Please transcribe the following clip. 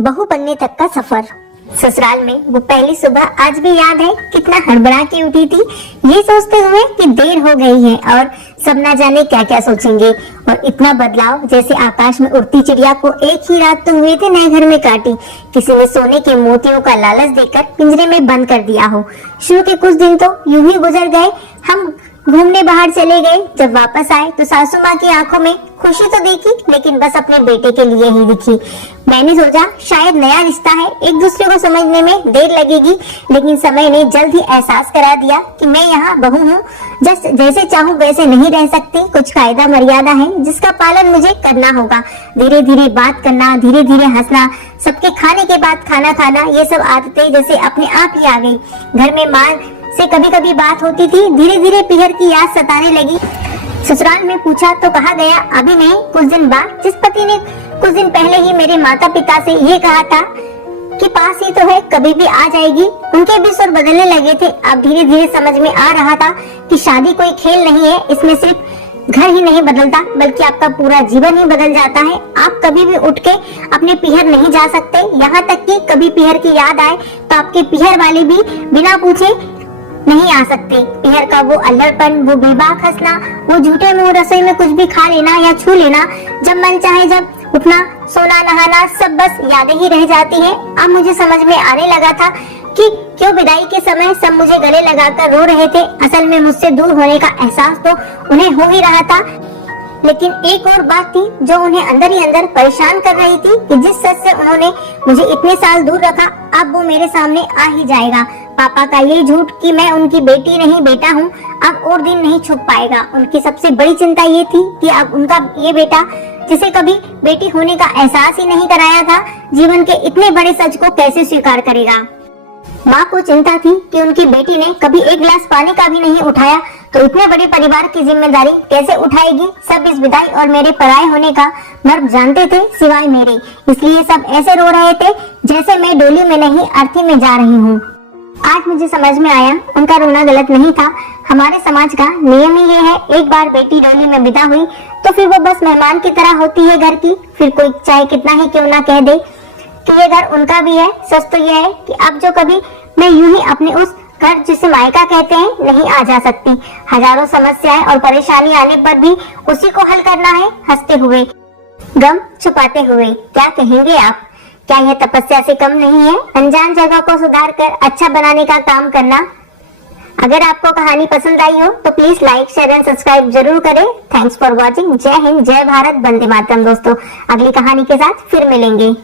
बहू बनने तक का सफर। ससुराल में वो पहली सुबह आज भी याद है, कितना हड़बड़ा के उठी थी, ये सोचते हुए कि देर हो गई है और सब ना जाने क्या क्या सोचेंगे। और इतना बदलाव जैसे आकाश में उड़ती चिड़िया को एक ही रात तो हुए थे नए घर में काटी, किसी ने सोने के मोतियों का लालच देकर पिंजरे में बंद कर दिया हो। शुरू के कुछ दिन तो यूं ही गुजर गए। हम घूमने बाहर चले गए, जब वापस आए तो सासू माँ की आंखों में खुशी तो देखी, लेकिन बस अपने बेटे के लिए ही दिखी। मैंने सोचा शायद नया रिश्ता है, एक दूसरे को समझने में देर लगेगी, लेकिन समय ने जल्द ही एहसास करा दिया कि मैं यहाँ बहू हूँ, जैसे चाहूँ वैसे नहीं रह सकती। कुछ कायदा मर्यादा है जिसका पालन मुझे करना होगा। धीरे धीरे बात करना, धीरे धीरे हंसना, सबके खाने के बाद खाना खाना, ये सब आदतें जैसे अपने आप ही आ गई। घर में माँ से कभी कभी बात होती थी, धीरे धीरे पीहर की याद सताने लगी। ससुराल में पूछा तो कहा गया अभी नहीं, कुछ दिन बाद। जिस पति ने कुछ दिन पहले ही मेरे माता पिता से ये कहा था कि पास ही तो है, कभी भी आ जाएगी, उनके भी सुर बदलने लगे थे। अब धीरे धीरे समझ में आ रहा था कि शादी कोई खेल नहीं है, इसमें सिर्फ घर ही नहीं बदलता बल्कि आपका पूरा जीवन ही बदल जाता है। आप कभी भी उठ के अपने पीहर नहीं जा सकते, यहाँ तक कि कभी पीहर की याद आए तो आपके पीहर वाले भी बिना पूछे नहीं आ सकते। पीहर का वो अल्हड़पन, वो बेबाक हंसना, वो झूठे मुंह रसोई में कुछ भी खा लेना या छू लेना, जब मन चाहे जब उठना, सोना, नहाना, सब बस यादें ही रह जाती है। अब मुझे समझ में आने लगा था कि क्यों विदाई के समय सब मुझे गले लगाकर रो रहे थे। असल में मुझसे दूर होने का एहसास तो उन्हें हो ही रहा था, लेकिन एक और बात थी जो उन्हें अंदर ही अंदर परेशान कर रही थी कि जिस सच से उन्होंने मुझे इतने साल दूर रखा, अब वो मेरे सामने आ ही जाएगा। पापा का ये झूठ कि मैं उनकी बेटी नहीं बेटा हूँ, अब और दिन नहीं छुप पाएगा। उनकी सबसे बड़ी चिंता ये थी कि अब उनका ये बेटा, जिसे कभी बेटी होने का एहसास ही नहीं कराया था, जीवन के इतने बड़े सच को कैसे स्वीकार करेगा। माँ को चिंता थी कि उनकी बेटी ने कभी एक गिलास पानी का भी नहीं उठाया, तो इतने बड़े परिवार की जिम्मेदारी कैसे उठाएगी। सब इस विदाई और मेरे पराये होने का मर्म जानते थे सिवाय मेरे, इसलिए सब ऐसे रो रहे थे जैसे मैं डोली में नहीं अर्थी में जा रही हूँ। आज मुझे समझ में आया उनका रोना गलत नहीं था। हमारे समाज का नियम ही ये है, एक बार बेटी डोली में विदा हुई तो फिर वो बस मेहमान की तरह होती है घर की। फिर कोई चाहे कितना ही क्यों ना कह दे कि ये घर उनका भी है, सच तो ये है कि अब जो कभी मैं यूं ही अपने उस घर जिसे मायका कहते हैं नहीं आ जा सकती। हजारों समस्याएं और परेशानी आने पर भी उसी को हल करना है, हंसते हुए, गम छुपाते हुए। क्या कहेंगे आप, क्या यह तपस्या से कम नहीं है? अनजान जगह को सुधार कर अच्छा बनाने का काम करना। अगर आपको कहानी पसंद आई हो तो please like, share and subscribe जरूर करें। Thanks for watching. जय हिंद, जय भारत, वंदे मातरम। दोस्तों अगली कहानी के साथ फिर मिलेंगे।